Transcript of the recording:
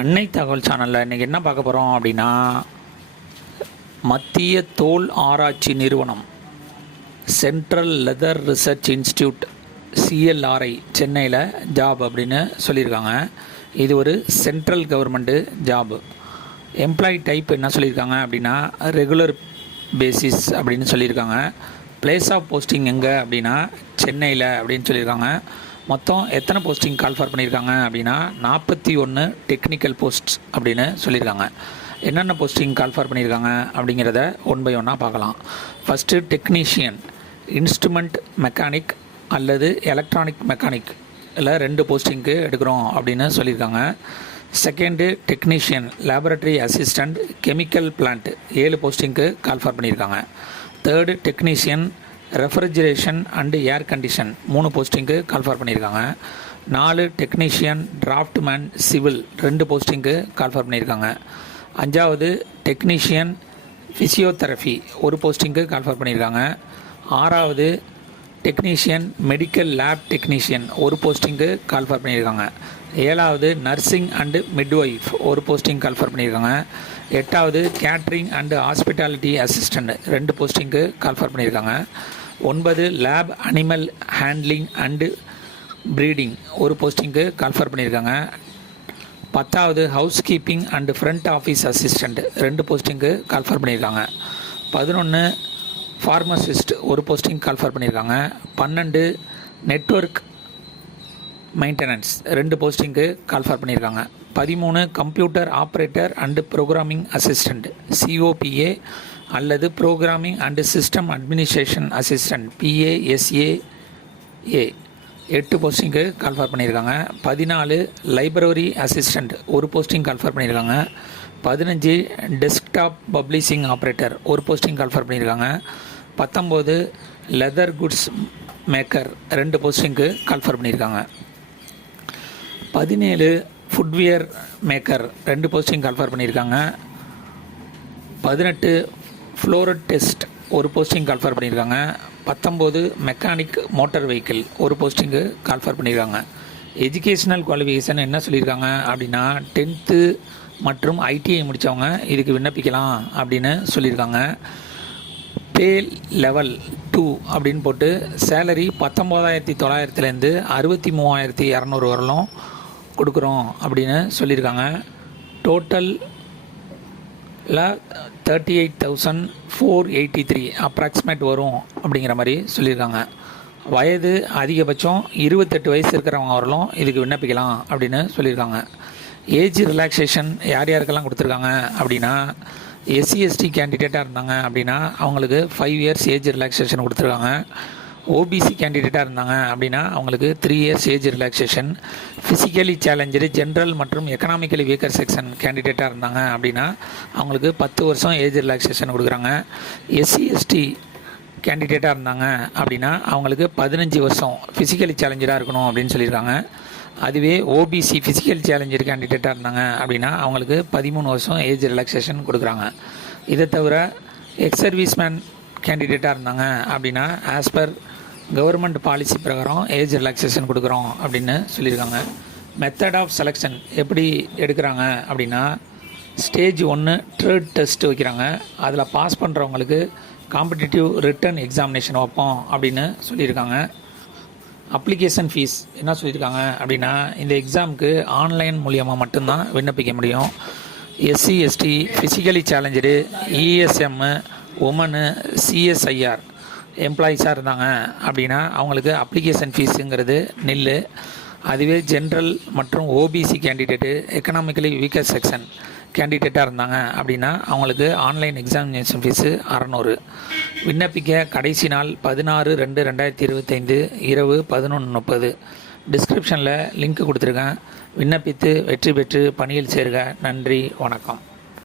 அன்னை தகவல் சேனலில் இன்றைக்கி என்ன பார்க்க போகிறோம் அப்படின்னா மத்திய தோல் ஆராய்ச்சி நிறுவனம் central leather research institute CLRI சென்னையில் ஜாப் அப்படின்னு சொல்லியிருக்காங்க. இது ஒரு central government job employee type என்ன சொல்லியிருக்காங்க அப்படின்னா ரெகுலர் பேசிஸ் அப்படின்னு சொல்லியிருக்காங்க. பிளேஸ் ஆஃப் போஸ்டிங் எங்கே அப்படின்னா சென்னையில் அப்படின்னு சொல்லியிருக்காங்க. மொத்தம் எத்தனை போஸ்டிங் கால்ஃபர் பண்ணியிருக்காங்க அப்படின்னா நாற்பத்தி ஒன்று டெக்னிக்கல் போஸ்ட் அப்படின்னு சொல்லியிருக்காங்க. என்னென்ன போஸ்டிங் கால்ஃபர் பண்ணியிருக்காங்க அப்படிங்கிறத ஒன் பை ஒன்னாக பார்க்கலாம். ஃபஸ்ட்டு டெக்னீஷியன் இன்ஸ்ட்ருமெண்ட் மெக்கானிக் அல்லது எலக்ட்ரானிக் மெக்கானிக் இல்லை ரெண்டு போஸ்டிங்க்கு எடுக்கிறோம் அப்படின்னு சொல்லியிருக்காங்க. Second technician laboratory assistant chemical plant ஏழு போஸ்டிங்க்கு கால்ஃபர் பண்ணியிருக்காங்க. Third technician refrigeration and air condition மூணு போஸ்டிங்க்கு கால்ஃபார் பண்ணியிருக்காங்க. நாலு டெக்னீஷியன் டிராஃப்ட்மேன் சிவில் ரெண்டு போஸ்டிங்க்கு கால்ஃபர் பண்ணியிருக்காங்க. அஞ்சாவது டெக்னீஷியன் ஃபிசியோதெரபி ஒரு போஸ்டிங்க்கு கால்ஃபர் பண்ணியிருக்காங்க. ஆறாவது டெக்னீஷியன் மெடிக்கல் லேப் டெக்னீஷியன் ஒரு போஸ்டிங்க்கு கால்ஃபர் பண்ணியிருக்காங்க. ஏழாவது நர்சிங் அண்டு மிட்வைஃப் ஒரு போஸ்டிங் கால்ஃபர் பண்ணியிருக்காங்க. எட்டாவது கேட்ரிங் அண்டு ஹாஸ்பிட்டாலிட்டி அசிஸ்டண்ட் ரெண்டு போஸ்டிங்க்கு கால்ஃபர் பண்ணியிருக்காங்க. ஒன்பது lab animal handling and breeding ஒரு போஸ்டிங்க்கு கால்ஃபர் பண்ணியிருக்காங்க. பத்தாவது housekeeping and front office assistant ரெண்டு போஸ்டிங்க்கு கால்ஃபர் பண்ணியிருக்காங்க. பதினொன்று ஃபார்மசிஸ்ட் ஒரு போஸ்டிங் கால்ஃபர் பண்ணியிருக்காங்க. பன்னெண்டு நெட்வொர்க் மெயின்டெனன்ஸ் ரெண்டு போஸ்டிங்க்கு கால்ஃபர் பண்ணியிருக்காங்க. பதிமூணு computer operator and programming assistant COPA அல்லது programming and system administration assistant PASAA எட்டு போஸ்டிங்க்கு கால்ஃபர் பண்ணியிருக்காங்க. பதினாலு லைப்ரரி அசிஸ்டண்ட் ஒரு போஸ்டிங் கால்ஃபர் பண்ணியிருக்காங்க. பதினஞ்சு டெஸ்க்டாப் பப்ளிஷிங் ஆப்ரேட்டர் ஒரு போஸ்டிங் கால்ஃபர் பண்ணியிருக்காங்க. பத்தொம்போது லெதர் குட்ஸ் மேக்கர் ரெண்டு போஸ்டிங்க்கு கால்ஃபர் பண்ணியிருக்காங்க. பதினேழு ஃபுட்வியர் மேக்கர் ரெண்டு போஸ்டிங் கால்ஃபர் பண்ணியிருக்காங்க. பதினெட்டு ஃப்ளோரட் டெஸ்ட் ஒரு போஸ்டிங் கால்ஃபர் பண்ணியிருக்காங்க. பத்தொம்போது மெக்கானிக் மோட்டார் வெஹிக்கிள் ஒரு போஸ்டிங்கு கால்ஃபர் பண்ணியிருக்காங்க. எஜுகேஷ்னல் குவாலிஃபிகேஷன் என்ன சொல்லியிருக்காங்க அப்படின்னா டென்த்து மற்றும் ஐடிஐ முடித்தவங்க இதுக்கு விண்ணப்பிக்கலாம் அப்படின்னு சொல்லியிருக்காங்க. பே லெவல் டூ அப்படின்னு போட்டு சேலரி பத்தொம்போதாயிரத்தி தொள்ளாயிரத்துலேருந்து அறுபத்தி மூவாயிரத்தி இரநூறு வரலும் கொடுக்குறோம் அப்படின்னு சொல்லியிருக்காங்க. Total thirty eight thousand four eighty three approximate வரும் அப்படிங்கிற மாதிரி சொல்லியிருக்காங்க. வயது அதிகபட்சம் இருபத்தெட்டு வயசு இருக்கிறவங்க வரலும் இதுக்கு விண்ணப்பிக்கலாம் அப்படின்னு சொல்லியிருக்காங்க. ஏஜ் ரிலாக்ஸேஷன் யார் யாருக்கெல்லாம் கொடுத்துருக்காங்க அப்படின்னா எஸ்சி எஸ்டி கேண்டிடேட்டாக இருந்தாங்க அப்படின்னா அவங்களுக்கு ஃபைவ் இயர்ஸ் ஏஜ் ரிலாக்ஸேஷன் கொடுத்துருக்காங்க. ஓபிசி கேண்டிடேட்டாக இருந்தாங்க அப்படின்னா அவங்களுக்கு three years age relaxation physically challenged general மற்றும் எக்கனாமிக்கலி வீக்கர் செக்ஷன் கேண்டிடேட்டாக இருந்தாங்க அப்படின்னா அவங்களுக்கு பத்து வருஷம் ஏஜ் ரிலாக்ஸேஷன் கொடுக்குறாங்க. எஸ்சி எஸ்டி கேண்டிடேட்டாக இருந்தாங்க அப்படின்னா அவங்களுக்கு பதினஞ்சு வருஷம் ஃபிசிக்கலி சேலஞ்சராக இருக்கணும் அப்படின்னு சொல்லியிருக்காங்க. அதுவே ஓபிசி ஃபிசிக்கல் சேலஞ்சர் கேண்டிடேட்டாக இருந்தாங்க அப்படின்னா அவங்களுக்கு பதிமூணு வருஷம் ஏஜ் ரிலாக்ஸேஷன் கொடுக்குறாங்க. இதை தவிர எக்ஸ் சர்வீஸ்மேன் கேண்டிடேட்டாக இருந்தாங்க அப்படின்னா ஆஸ் பர் கவர்மெண்ட் பாலிசி பிரகாரம் ஏஜ் ரிலாக்ஸேஷன் கொடுக்குறோம் அப்படின்னு சொல்லியிருக்காங்க. மெத்தட் ஆஃப் செலெக்ஷன் எப்படி எடுக்கிறாங்க அப்படின்னா ஸ்டேஜ் ஒன்று ட்ரேட் டெஸ்ட் வைக்கிறாங்க. அதில் பாஸ் பண்ணுறவங்களுக்கு காம்படிட்டிவ் ரிட்டன் எக்ஸாமினேஷன் வைப்போம் அப்படின்னு சொல்லியிருக்காங்க. அப்ளிகேஷன் ஃபீஸ் என்ன சொல்லியிருக்காங்க அப்படின்னா இந்த எக்ஸாமுக்கு ஆன்லைன் மூலியமாக மட்டும்தான் விண்ணப்பிக்க முடியும். SC ST physically challenged ESM woman CSIR எம்ப்ளாயீஸாக இருந்தாங்க அப்படின்னா அவங்களுக்கு அப்ளிகேஷன் ஃபீஸுங்கிறது நெல் அதுவே ஜென்ரல் மற்றும் OBC candidate economically weaker section கேண்டிடேட்டாக இருந்தாங்க அப்படின்னா அவங்களுக்கு ஆன்லைன் எக்ஸாமினேஷன் ஃபீஸு அறநூறு. விண்ணப்பிக்க கடைசி நாள் பதினாறு ரெண்டு ரெண்டாயிரத்தி இருபத்தைந்து இரவு பதினொன்று முப்பது. டிஸ்கிரிப்ஷனில் லிங்க் கொடுத்துருக்கேன். விண்ணப்பித்து வெற்றி பெற்று பணியில் சேருக. நன்றி வணக்கம்.